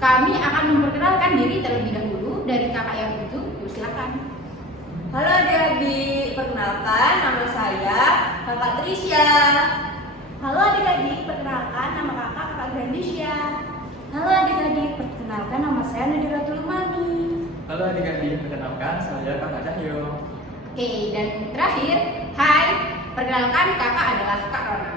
Kami akan memperkenalkan diri terlebih dahulu dari kakak yang itu. Silakan. Halo adik-adik, perkenalkan nama saya Kakak Trisha. Halo adik-adik, perkenalkan nama Kakak Grandisha. Halo adik-adik, perkenalkan nama saya Nadira Tulumani. Halo adik-adik, perkenalkan saya Kakak Cahyo. Oke, dan terakhir, hai, perkenalkan kakak adalah Kak Rona.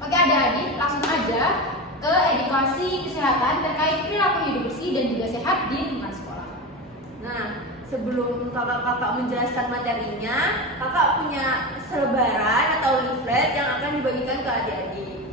Oke adik-adik, langsung aja ke edukasi kesehatan terkait perilaku hidup bersih dan juga sehat di lingkungan sekolah. Nah, sebelum kakak-kakak menjelaskan materinya, kakak punya selebaran atau leaflet yang akan dibagikan ke adik-adik.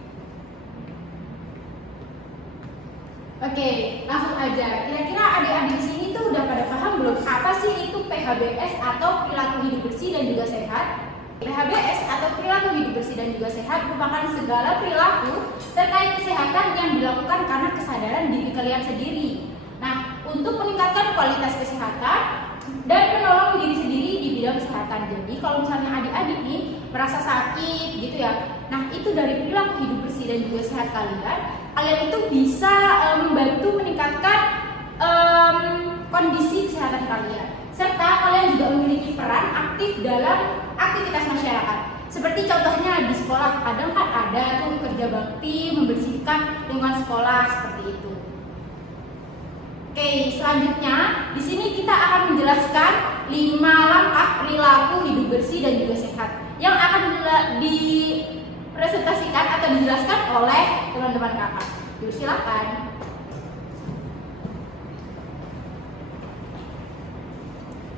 Oke, langsung aja. Kira-kira adik-adik di sini tuh udah pada paham belum apa sih itu PHBS atau perilaku hidup bersih dan juga sehat? PHBS atau perilaku hidup bersih dan juga sehat merupakan segala perilaku terkait kesehatan yang dilakukan karena kesadaran diri kalian sendiri. Nah, untuk meningkatkan kualitas kesehatan dan menolong diri sendiri di bidang kesehatan. Jadi, kalau misalnya adik-adik nih merasa sakit gitu ya, nah itu dari perilaku hidup bersih dan juga sehat kalian itu bisa membantu meningkatkan kondisi kesehatan kalian. Serta kalian juga memiliki peran aktif dalam aktivitas masyarakat. Seperti contohnya di sekolah, kadang kan ada tuh kerja bakti membersihkan lingkungan sekolah seperti itu. Oke, selanjutnya di sini kita akan menjelaskan 5 langkah perilaku hidup bersih dan juga sehat yang akan dipresentasikan atau dijelaskan oleh teman-teman kakak. Yuk silakan.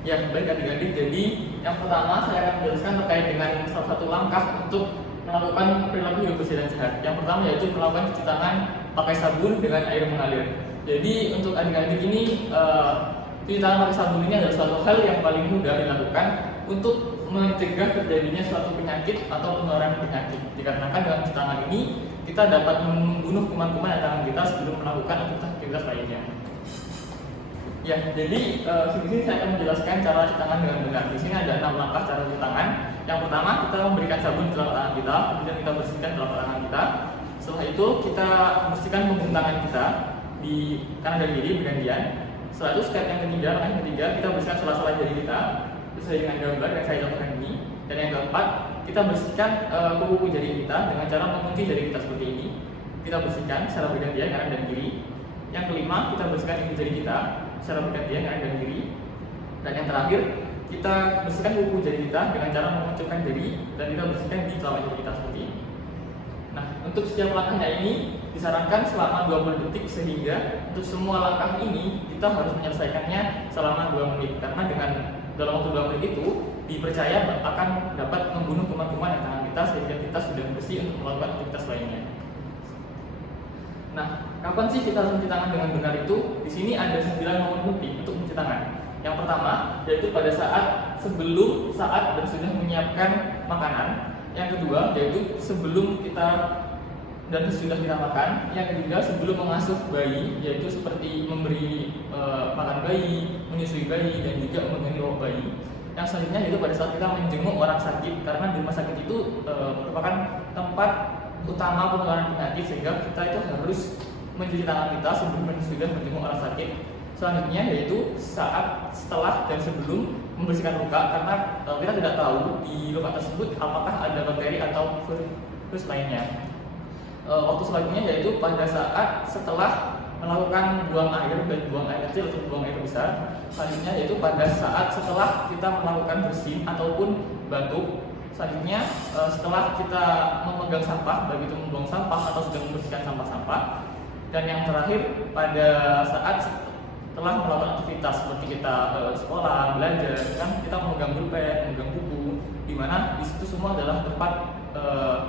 Ya, baik adik-adik. Jadi yang pertama saya akan menjelaskan terkait dengan salah satu langkah untuk melakukan perilaku hidup bersih dan sehat. Yang pertama yaitu melakukan cuci tangan pakai sabun dengan air mengalir. Jadi untuk adik-adik ini cuci tangan pakai sabun ini adalah suatu hal yang paling mudah dilakukan untuk mencegah terjadinya suatu penyakit atau penularan penyakit. Dikarenakan dengan cuci tangan ini kita dapat membunuh kuman-kuman di tangan kita sebelum melakukan aktivitas lainnya. Ya, jadi di sini saya akan menjelaskan cara cuci tangan dengan benar. Di sini ada 6 langkah cara cuci tangan. Yang pertama, kita memberikan sabun di telapak tangan kita, kemudian kita bersihkan telapak tangan kita. Setelah itu kita bersihkan punggung tangan kita di kanan dan kiri bergantian. Setelah itu step yang ketiga kita bersihkan sela-sela jari kita sesuai dengan gambar yang saya contohkan ini. Dan yang keempat, kita bersihkan kuku jari kita dengan cara mengunci jari kita seperti ini. Kita bersihkan secara bergantian kanan dan kiri. Yang kelima, kita bersihkan ibu jari kita secara bergantian kanan dan kiri. Dan yang terakhir, kita bersihkan kuku jari kita dengan cara menguncurkan jari dan kita bersihkan di telapak jari kita seperti ini. Nah, untuk setiap langkahnya ini disarankan selama 20 detik sehingga untuk semua langkah ini kita harus menyelesaikannya selama 2 menit karena dengan dalam waktu 2 menit itu dipercaya akan dapat membunuh kuman-kuman di tangan kita sehingga kita sudah bersih untuk melakukan aktivitas lainnya. Nah, kapan sih kita harus mencuci tangan dengan benar itu? Di sini ada 9 momen penting untuk mencuci tangan. Yang pertama yaitu pada saat sebelum, saat dan sudah menyiapkan makanan. Yang kedua yaitu sebelum kita dan sudah kita makan. Yang ketiga sebelum mengasuh bayi, yaitu seperti memberi makan bayi, menyusui bayi dan juga mengendong bayi. Yang selanjutnya yaitu pada saat kita menjenguk orang sakit, karena di rumah sakit itu merupakan tempat utama penularan penyakit sehingga kita itu harus mencuci tangan kita sebelum dan menjenguk orang sakit. Selanjutnya yaitu saat, setelah dan sebelum membersihkan luka karena kita tidak tahu di luka tersebut apakah ada bakteri atau virus lainnya. Waktu selanjutnya yaitu pada saat setelah melakukan buang air dan buang air kecil atau buang air besar. Selanjutnya yaitu pada saat setelah kita melakukan bersin ataupun batuk. Selanjutnya setelah kita memegang sampah, baik itu membuang sampah atau sudah membersihkan sampah-sampah. Dan yang terakhir pada saat setelah melakukan aktivitas seperti kita sekolah, belajar, kan kita memegang pulpen, memegang buku, di mana di situ semua adalah tempat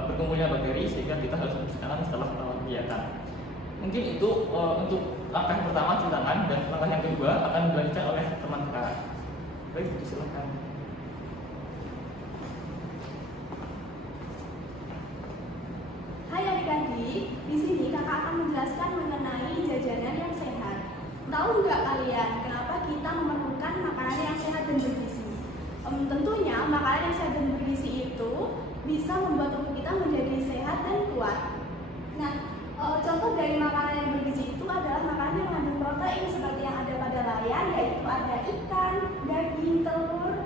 berkumpulnya bakteri sehingga kita harus mencuci tangan setelah melakukan kegiatan. Mungkin itu untuk langkah yang pertama cuci tangan, dan langkah yang kedua akan dilanjutkan oleh teman kita. Baik, itu silakan. Hai adik-adik, di sini kakak akan menjelaskan mengenai jajanan yang sehat. Tahu nggak kalian kenapa kita memerlukan makanan yang sehat dan bergizi? Tentunya makanan yang sehat dan bergizi itu bisa membuat tubuh kita menjadi sehat dan kuat. Nah, Contoh dari makanan yang bergizi itu adalah makanan yang mengandung protein seperti yang ada pada layar, yaitu ada ikan, daging, telur,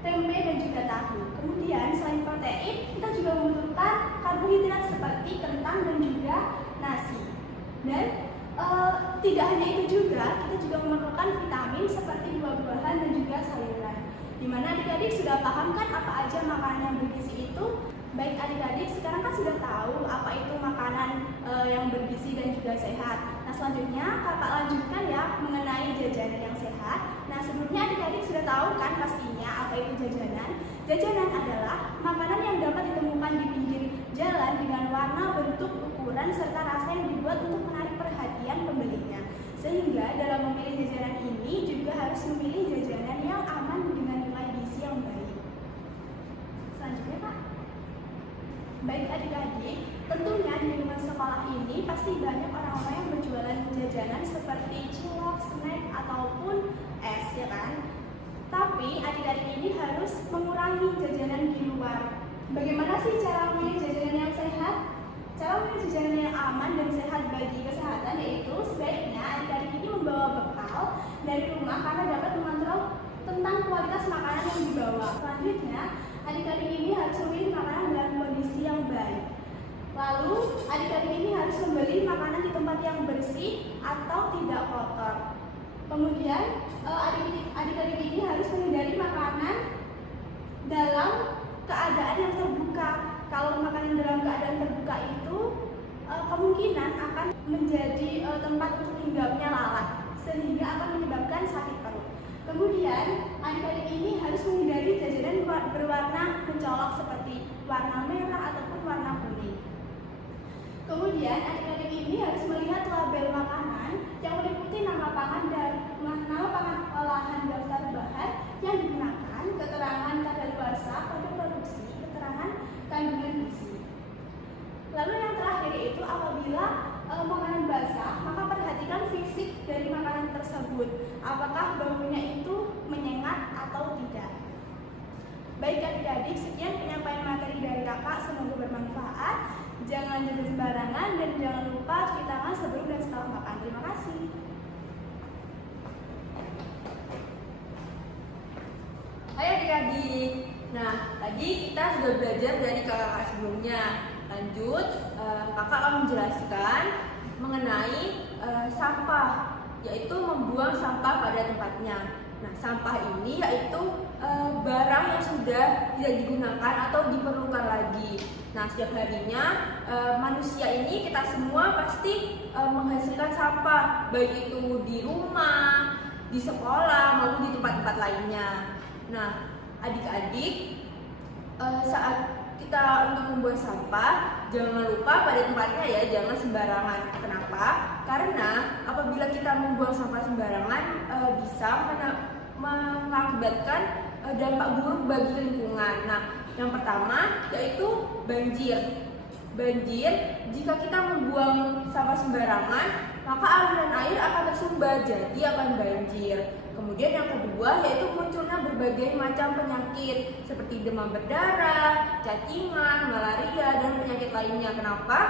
tempe, dan juga tahu. Kemudian selain protein, kita juga membutuhkan karbohidrat seperti kentang dan juga nasi. Dan tidak hanya itu juga, kita juga memerlukan vitamin seperti buah-buahan dan juga sayuran. Dimana adik-adik sudah paham kan apa aja makanan yang bergizi itu? Baik adik-adik, sekarang kan sudah tahu apa itu makanan yang bergizi dan juga sehat. Nah selanjutnya kakak lanjutkan ya mengenai jajanan yang sehat. Nah sebelumnya adik-adik sudah tahu kan pastinya apa itu jajanan. Jajanan adalah makanan yang dapat ditemukan di pinggir jalan dengan warna, bentuk, ukuran, serta rasa yang dibuat untuk menarik perhatian pembelinya. Sehingga dalam memilih jajanan ini juga harus memilih jajanan yang aman dengan nilai gizi yang baik. Selanjutnya Kak. Baik adik-adik, tentunya di lingkungan sekolah ini pasti banyak orang-orang yang berjualan jajanan seperti cilok, snack, ataupun es, ya kan? Tapi adik-adik ini harus mengurangi jajanan di luar. Bagaimana sih cara memilih jajanan yang sehat? Cara memilih jajanan yang aman dan sehat bagi kesehatan yaitu sebaiknya adik-adik ini membawa bekal dari rumah karena dapat mengontrol tentang kualitas makanan yang dibawa. Selanjutnya, adik-adik ini harus memilih makanan dalam kondisi yang baik. Lalu, adik-adik ini harus membeli makanan di tempat yang bersih atau tidak kotor. Kemudian, adik-adik ini harus menghindari makanan dalam keadaan yang terbuka. Kalau makanan dalam keadaan terbuka itu kemungkinan akan menjadi tempat untuk hinggapnya lalat, sehingga akan menyebabkan sakit perut. Kemudian, adik-adik ini harus menghindari jajanan berwarna mencolok seperti warna merah ataupun warna kuning. Kemudian, adik-adik ini harus melihat label makanan yang meliputi nama pangan dan nama pangan olahan daftar bahan yang digunakan, keterangan kadaluarsa, kode produksi, keterangan kandungan gizi. Lalu yang terakhir yaitu apabila makanan basah, maka perhatikan fisik dari makanan tersebut. Apakah baunya itu menyengat atau tidak? Baik adik-adik, sekian penyampaian materi dari kakak, semoga bermanfaat. Jangan jajan sembarangan dan jangan lupa cuci tangan sebelum dan setelah makan. Terima kasih. Hai adik-adik. Nah, tadi kita sudah belajar dari kakak sebelumnya. Lanjut, kakak akan menjelaskan mengenai sampah, yaitu membuang sampah pada tempatnya. Nah, sampah ini yaitu barang yang sudah tidak digunakan atau diperlukan lagi. Nah, setiap harinya manusia ini, kita semua pasti menghasilkan sampah, baik itu di rumah, di sekolah, maupun di tempat-tempat lainnya. Nah, adik-adik, saat kita untuk membuang sampah, jangan lupa pada tempatnya ya, jangan sembarangan. Kenapa? Karena apabila kita membuang sampah sembarangan bisa mengakibatkan dampak buruk bagi lingkungan. Nah, yang pertama yaitu banjir. Banjir, jika kita membuang sampah sembarangan, maka aliran air akan tersumbat, jadi akan banjir. Kemudian yang kedua yaitu munculnya berbagai macam penyakit seperti demam berdarah, cacingan, malaria, dan penyakit lainnya. Kenapa?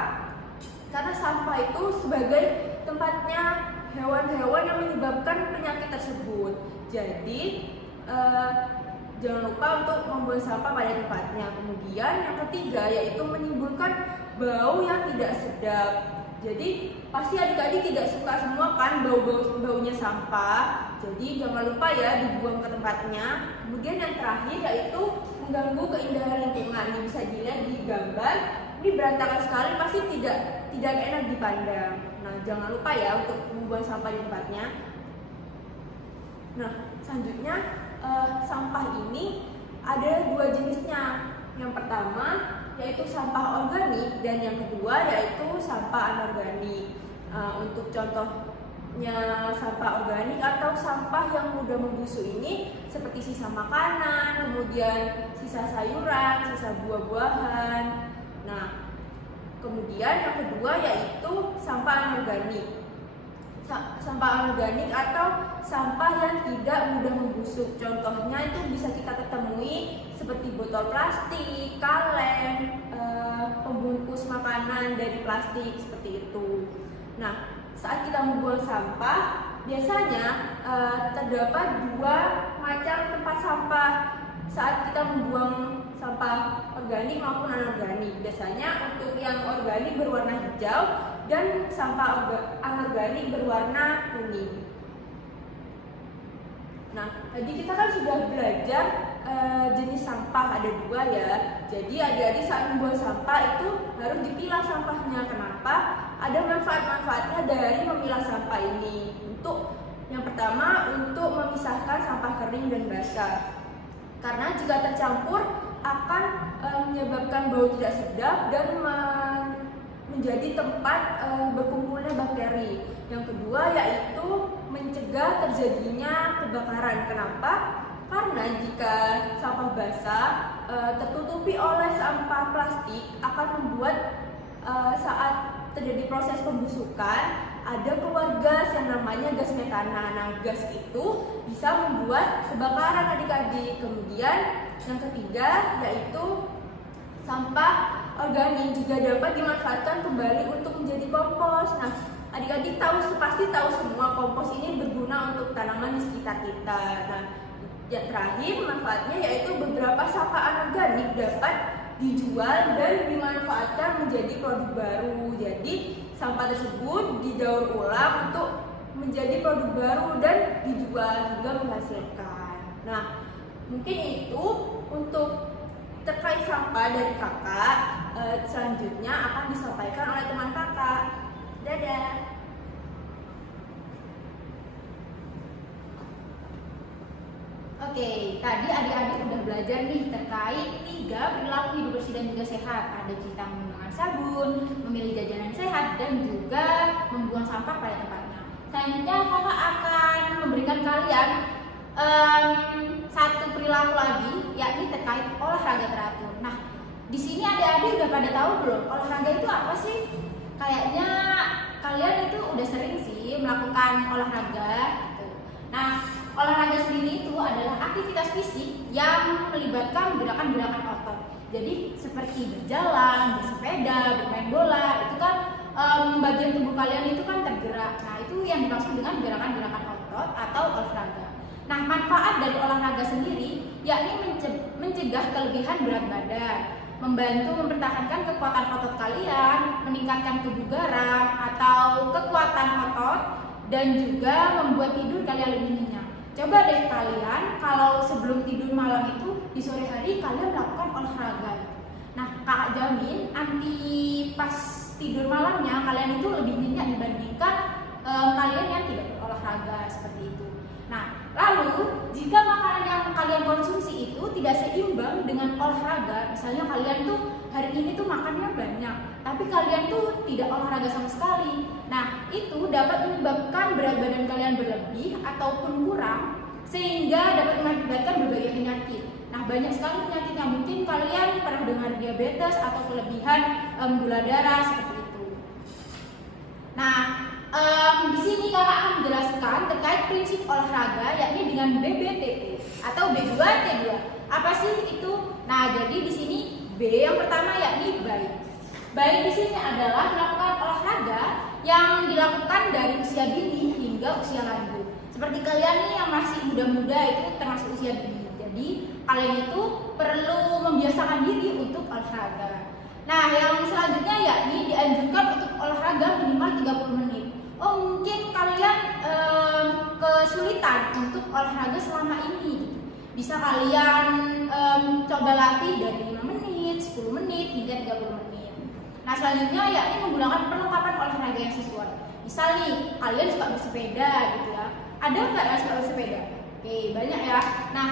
Karena sampah itu sebagai tempatnya hewan-hewan yang menyebabkan penyakit tersebut. Jadi jangan lupa untuk membuang sampah pada tempatnya. Kemudian yang ketiga yaitu menimbulkan bau yang tidak sedap. Jadi pasti adik-adik tidak suka semua kan baunya sampah. Jadi jangan lupa ya dibuang ke tempatnya. Kemudian yang terakhir yaitu mengganggu keindahan lingkungan. Ini bisa dilihat di gambar. Ini berantakan sekali, pasti tidak enak dipandang. Nah, jangan lupa ya untuk membuang sampah di tempatnya. Nah, selanjutnya sampah ini ada dua jenisnya. Yang pertama yaitu sampah organik dan yang kedua yaitu sampah anorganik. Untuk contohnya sampah organik atau sampah yang mudah membusuk ini seperti sisa makanan, kemudian sisa sayuran, sisa buah-buahan. Nah, kemudian yang kedua yaitu sampah anorganik. sampah organik atau sampah yang tidak mudah membusuk. Contohnya itu bisa kita ketemui seperti botol plastik, kaleng, pembungkus makanan dari plastik seperti itu. Nah, saat kita membuang sampah, biasanya terdapat dua macam tempat sampah saat kita membuang sampah organik maupun anorganik. Biasanya untuk yang organik berwarna hijau dan sampah anorganik berwarna kuning. Nah, tadi kita kan sudah belajar jenis sampah ada dua ya. Jadi adik-adik saat membuang sampah itu harus dipilah sampahnya. Kenapa? Ada manfaat-manfaatnya dari memilah sampah ini. Untuk yang pertama, untuk memisahkan sampah kering dan basah. Karena jika tercampur akan menyebabkan bau tidak sedap dan menjadi tempat berkumpulnya bakteri. Yang kedua yaitu mencegah terjadinya kebakaran. Kenapa? Karena jika sampah basah tertutupi oleh sampah plastik akan membuat saat terjadi proses pembusukan ada keluar gas yang namanya gas metana. Nah, gas itu bisa membuat kebakaran adik-adik. Kemudian yang ketiga yaitu sampah organik juga dapat dimanfaatkan kembali untuk menjadi kompos. Nah, adik-adik pasti tahu semua kompos ini berguna untuk tanaman di sekitar kita. Nah, yang terakhir manfaatnya yaitu beberapa sampah anorganik dapat dijual dan dimanfaatkan menjadi produk baru. Jadi sampah tersebut didaur ulang untuk menjadi produk baru dan dijual hingga menghasilkan. Nah, mungkin itu untuk terkait sampah dari kakak. Selanjutnya akan disampaikan oleh teman kakak. Dadah. Oke, tadi adik-adik udah belajar nih terkait 3 perilaku hidup bersih dan juga sehat. Ada cerita menggunakan sabun, memilih jajanan sehat, dan juga membuang sampah pada tempatnya. Selanjutnya kakak akan memberikan kalian satu perilaku lagi, yakni terkait olahraga teratur. Nah, di sini adik-adik udah pada tahu belum olahraga itu apa sih? Kayaknya kalian itu udah sering sih melakukan olahraga gitu. Nah, olahraga sendiri itu adalah aktivitas fisik yang melibatkan gerakan-gerakan otot. Jadi seperti berjalan, bersepeda, bermain bola, itu kan bagian tubuh kalian itu kan tergerak. Nah, itu yang dimaksud dengan gerakan-gerakan otot atau olahraga. Nah, manfaat dari olahraga sendiri yakni mencegah kelebihan berat badan, membantu mempertahankan kekuatan otot kalian, meningkatkan kebugaran atau kekuatan otot, dan juga membuat tidur kalian lebih nyenyak. Coba deh kalian kalau sebelum tidur malam itu di sore hari kalian melakukan olahraga. Nah, kakak jamin nanti pas tidur malamnya kalian itu lebih nyenyak dibandingkan kalian yang tidak berolahraga seperti itu. Nah, lalu jika makanan yang kalian konsumsi itu tidak seimbang dengan olahraga, misalnya kalian tuh hari ini tuh makannya banyak, tapi kalian tuh tidak olahraga sama sekali. Nah, itu dapat menyebabkan berat badan kalian berlebih ataupun kurang, sehingga dapat mengakibatkan berbagai penyakit. Nah, banyak sekali penyakit yang mungkin kalian pernah dengar, diabetes atau kelebihan gula darah seperti itu. Nah, di sini kakak akan menjelaskan terkait prinsip olahraga, yakni dengan BBTT atau B2T2. Apa sih itu? Nah, jadi di sini B yang pertama yakni baik. Baik di sini adalah melakukan olahraga yang dilakukan dari usia dini hingga usia lanjut. Seperti kalian nih yang masih muda-muda itu termasuk usia dini. Jadi kalian itu perlu membiasakan diri untuk olahraga. Nah, yang selanjutnya yakni dianjurkan untuk olahraga minimal 30 menit. Oh, mungkin kalian kesulitan untuk olahraga selama ini. Bisa kalian coba latih dari 5 menit, 10 menit, hingga 30 menit. Nah, selanjutnya yakni menggunakan perlengkapan olahraga yang sesuai. Misal nih, kalian suka bersepeda gitu ya. Ada nggak yang suka bersepeda? Oke, banyak ya. Nah,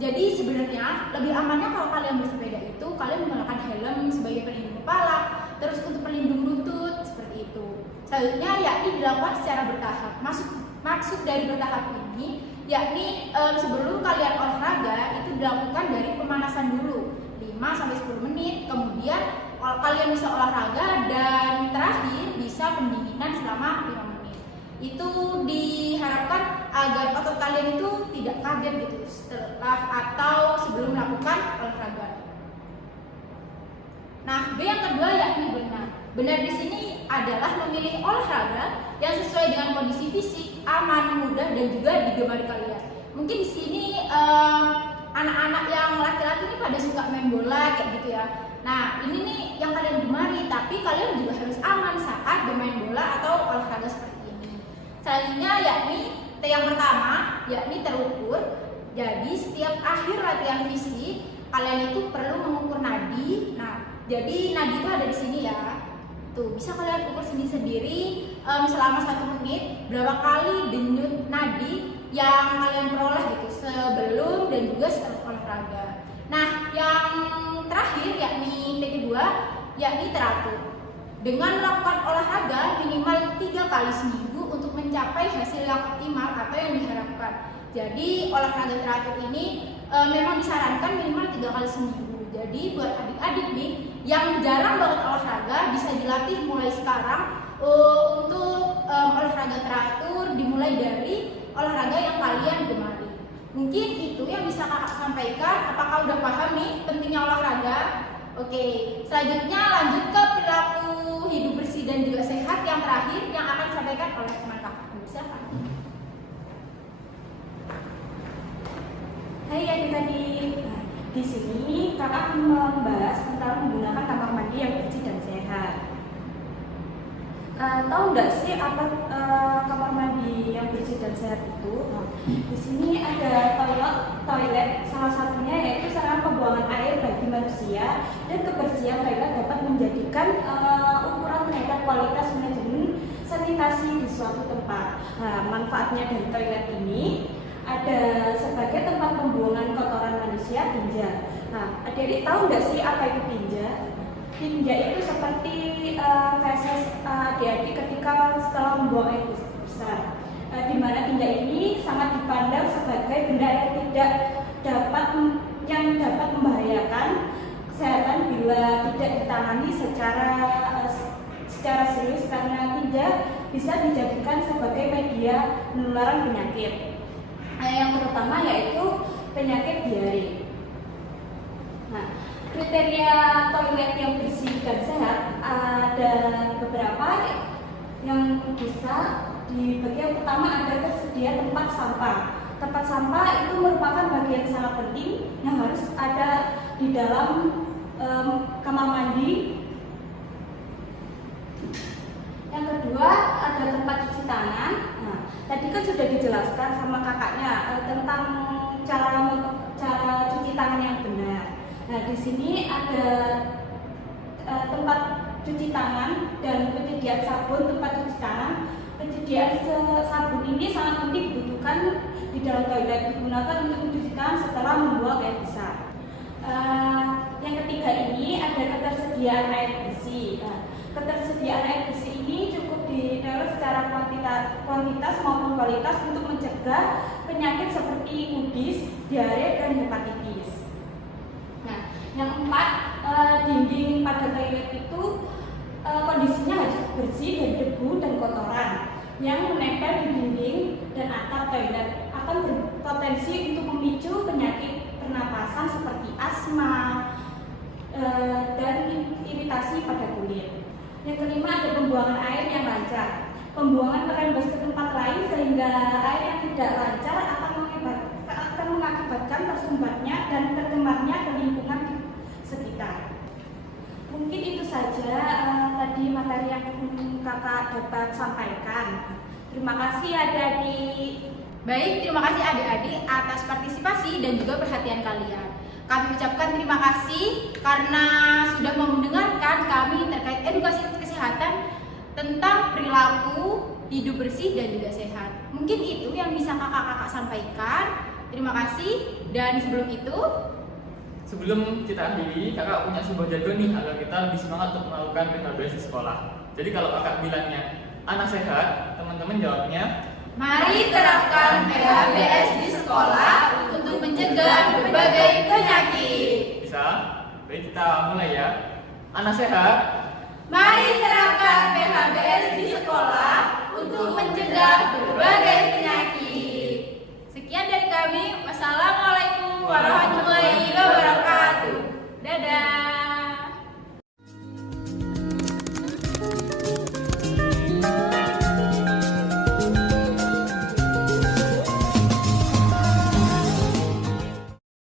jadi sebenarnya lebih amannya kalau kalian bersepeda itu kalian menggunakan helm sebagai pelindung kepala, terus untuk pelindung lutut seperti itu. Selanjutnya yakni dilakukan secara bertahap. Maksud dari bertahap ini yakni sebelum kalian olahraga itu dilakukan dari pemanasan dulu 5-10 menit, kemudian kalian bisa olahraga, dan terakhir bisa pendinginan selama 5 menit. Itu diharapkan agar otot kalian itu tidak kaget gitu setelah atau sebelum melakukan olahraga. Nah, B yang kedua yakni benar. Benar di sini adalah memilih olahraga yang sesuai dengan kondisi fisik, aman, mudah, dan juga digemari kalian. Mungkin di sini anak-anak yang laki-laki ini pada suka main bola kayak gitu ya. Nah, ini nih yang kalian gemari, tapi kalian juga harus aman saat bermain bola atau olahraga seperti ini. Selanjutnya yakni T yang pertama, yakni terukur. Jadi setiap akhir latihan fisik kalian itu perlu mengukur nadi. Nah, jadi nadi itu ada di sini ya. Tuh, bisa kalian ukur sendiri-sendiri selama 1 menit berapa kali denyut nadi yang kalian peroleh gitu sebelum dan juga setelah olahraga. Nah, yang terakhir yakni T kedua, yakni teratur. Dengan melakukan olahraga minimal 3 kali seminggu untuk mencapai hasil yang optimal atau yang diharapkan. Jadi olahraga teratur ini memang disarankan minimal 3 kali seminggu. Jadi buat adik-adik nih yang jarang banget olahraga bisa dilatih mulai sekarang untuk olahraga teratur dimulai dari olahraga yang kalian gemari. Mungkin itu yang bisa kakak sampaikan. Apakah udah paham nih pentingnya olahraga? Oke, selanjutnya lanjut ke perilaku hidup bersih dan juga sehat yang terakhir yang akan disampaikan oleh teman kakak. Silakan. Hai adik-adik. Nah, di sini kakak akan membahas tentang menggunakan kamar mandi yang bersih dan sehat. Tahu nggak sih apa kamar mandi yang bersih dan sehat itu? Nah, di sini ada toilet, salah satunya yaitu sarana pembuangan air bagi manusia, dan kebersihan toilet dapat menjadikan ukuran terhadap kualitas manajemen sanitasi di suatu tempat. Nah, manfaatnya dari toilet ini ada sebagai tempat pembuangan kotoran manusia, tinja. Nah, adik-adik tahu nggak sih apa itu tinja? Tinja itu seperti feses adik-adik ketika setelah membuang air besar. Di mana tinja ini sangat dipandang sebagai benda yang dapat membahayakan kesehatan bila tidak ditangani secara serius, karena tinja bisa dijadikan sebagai media penularan penyakit. Yang terutama yaitu penyakit diare. Nah, kriteria toilet yang bersih dan sehat ada beberapa yang bisa dibagi. Yang pertama ada tersedia tempat sampah. Tempat sampah itu merupakan bagian sangat penting yang harus ada di dalam kamar mandi. Yang kedua ada tempat cuci tangan. Nah, tadi kan sudah dijelaskan sama kakaknya tentang cara cuci tangan yang benar. Nah, di sini ada tempat cuci tangan dan penyediaan sabun tempat cuci tangan. Penyediaan sabun ini sangat penting dibutuhkan di dalam toilet, digunakan untuk mencuci tangan setelah membuang air besar. Yang ketiga ini ada ketersediaan air bersih. Nah, ketersediaan air bersih ini cukup diterus secara kuantitas maupun kualitas untuk mencegah penyakit seperti kudis, diare, dan hepatitis. Nah, yang keempat, dinding pada toilet itu kondisinya harus bersih dari debu dan kotoran yang menempel di dinding dan atap toilet akan berpotensi untuk memicu penyakit pernapasan seperti asma dan iritasi pada kulit. Yang kelima ada pembuangan air yang lancar. Pembuangan terembes ke tempat lain sehingga air yang tidak lancar akan mengakibatkan tersumbatnya dan tercemarnya ke lingkungan di sekitar. Mungkin itu saja tadi materi yang kakak dapat sampaikan. Terima kasih adik-adik. Baik, terima kasih adik-adik atas partisipasi dan juga perhatian kalian. Kami ucapkan terima kasih karena sudah mau mendengarkan kami terkait edukasi kesehatan tentang perilaku hidup bersih dan juga sehat. Mungkin itu yang bisa kakak-kakak sampaikan. Terima kasih. Dan sebelum kita akhiri, kakak punya sebuah jadwal nih agar kita lebih semangat untuk melakukan PHBS di sekolah. Jadi kalau kakak bilangnya anak sehat, teman-teman jawabnya, mari terapkan PHBS di sekolah untuk mencegah berbagai penyakit. Bisa? Baik, kita mulai ya. Anak sehat, mari terapkan PHBS di sekolah untuk untuk mencegah berbagai penyakit.